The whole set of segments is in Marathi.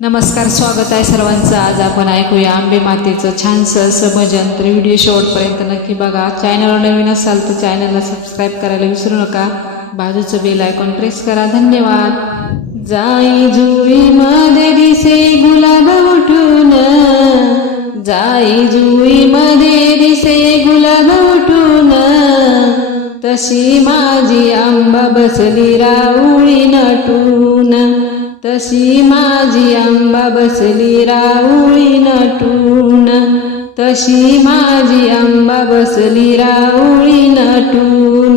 नमस्कार स्वागत आहे सर्वांचं. आज आपण ऐकूया आंबे मातेचं छानसं असं भजन तर व्हिडिओ शेवटपर्यंत. नक्की बघा. चॅनलवर नवीन असाल तर चॅनलला सबस्क्राईब करायला विसरू नका. बाजूचं बेल आयकॉन प्रेस करा. धन्यवाद. जाई जुई मध्ये दिसे गुलाब उठून. जाई जुई मध्ये दिसे गुलाब उठून. तशी माझी आंबा बसली राऊळी नटून. तशी माझी आंबा बसली राऊळी नटून. तशी माझी आंबा बसली राऊळी नटून.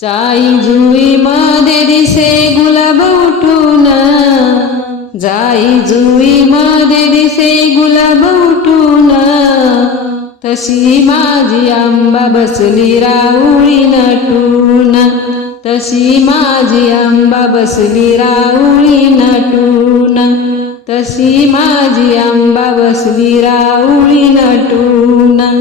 जाई जुई मध्ये दिसे गुलाब उठून. जाई जुई मध्ये दिसे गुलाब उठून. तशी माझी आंबा बसली राऊळी नटून. तशी माझी आंबा बसली राऊळी नटून. तशी माझी आंबा बसली राऊळी नटून.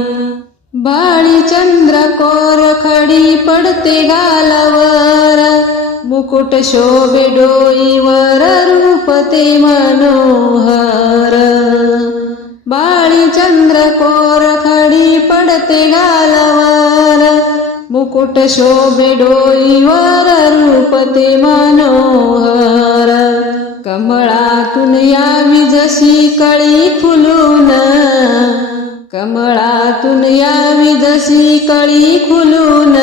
बाळीचंद्र कोर खडी पडते गालावर. मुकुट शोभे डोईवर रूप ते मनोहर. बाळी कोर खडी पडते गालावर. मुकुट शोभे डोईवर रूपते मनोहर. कमळातून यावी जशी कळी फुलून. कमळातून यावी जशी कळी खुलून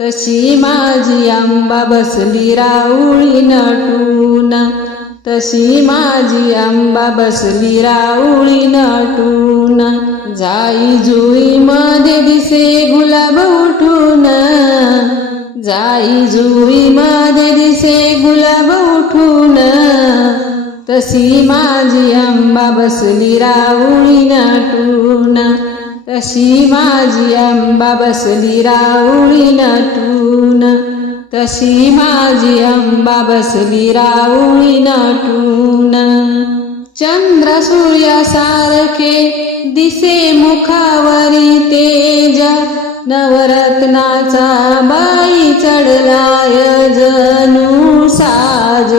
तशी माझी आंबा बसली राऊळी नटून. तशी माझी आंबा बसली राऊळी नटून. जाई जुई मध्ये दिसे गुलाब उठून. जाई जुई मध्ये दिसे गुलाब उठून. तशी माझी आंबा बसली राऊळी नटून. तशी माझी आंबा बसली राऊळी नटून. तशी माझी अंबा बसली राऊळी नटून. चंद्र सूर्यासारखे दिसे मुखावरी तेज. नवरत्नाचा बाई चढलाय जणू साज.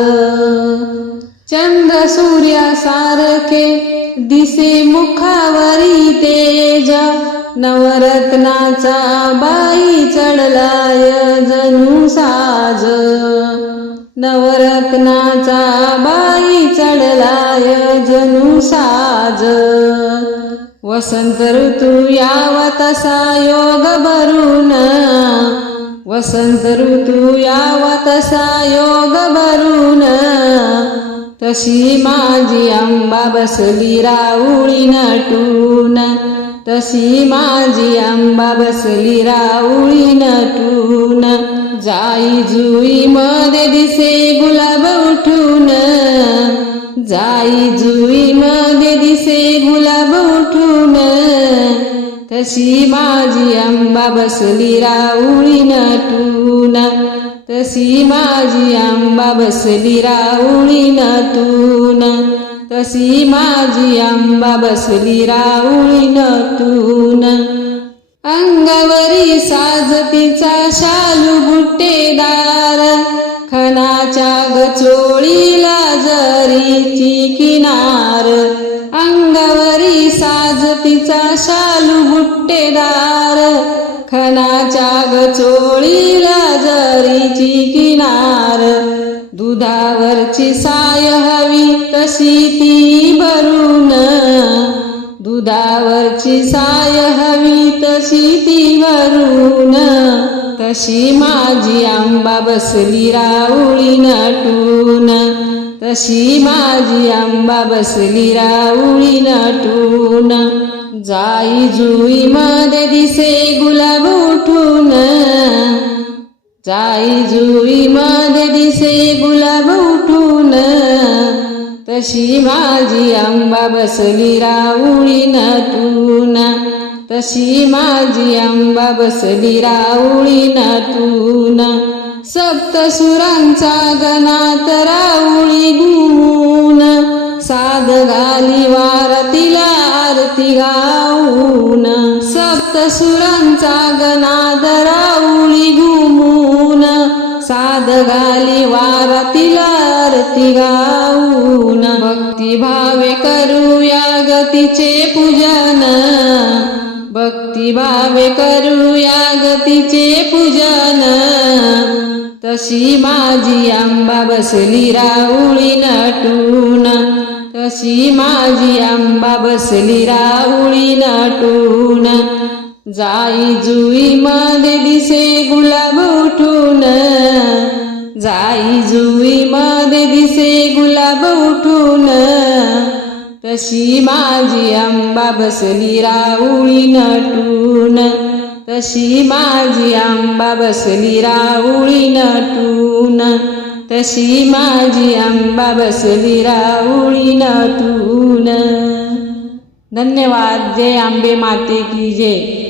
चंद्र सूर्यासारखे दिसे मुखावरी तेज. नवरत्नाचा बाई चढलाय जणू साज. नवरत्नाचा बाई चढलाय जणू साज. वसंत ऋतू यावा तसा योग भरून. वसंत ऋतू यावा तसा योग भरून. तशी माझी आंबा बसली राऊळी नटून. तशी माझी आंबा बसली राऊळी नटून जाई जुई मध्ये दिसे गुलाब उठून. जाई जुई मध्ये दिसे गुलाब उठून. तशी माझी आंबा बसली राऊळी नटून तशी माझी आंबा बसली राऊळी नटून तशी माझी आंबा बसली राऊळी तून अंगावरी साजतीचा शालू बुट्टेदार खनाच्या गचोळीला जरीची किनार. अंगावरी साजतीचा शालू बुट्टेदार खनाच्या गचोळीला जरीची किनार. दुधावरची साय हवी तशी ती भरून दुधावरची साय हवी तशी ती भरून. तशी माझी आंबा बसली राऊळी नटून. तशी माझी आंबा बसली राऊळी नटून. जाई जुई मध्ये दिसे गुलाब उठून. जाई जुई मध्ये दिसे गुलाब उठून तशी माझी आंबा बसली राऊळी नटून तशी माझी आंबा बसली राऊळी नटून सप्तसुरांचा गणात राऊळी गुण. साध घाली वारतीला आरती गाऊन. सप्तसुरांचा गनाद राऊळी घुमून साध घाली वारतीला आरती गाऊन भक्ती भावे करूया गतीचे पूजन. भक्ती भावे करूया गतीचे पूजन. तशी माझी आंबा बसली राऊळी नटून. तशी माझी आंबा बसली राऊळी नटून. जाई जुई मध्ये दिसे गुलाब उठून. आई जुई मध्ये दिसे गुलाब उठून. तशी माझी आंबा बसली राऊळी नटून. तशी माझी आंबा बसली राऊळी नटून. तशी माझी आंबा बसली राऊळी नटून. धन्यवाद जय आंबे माते की जय.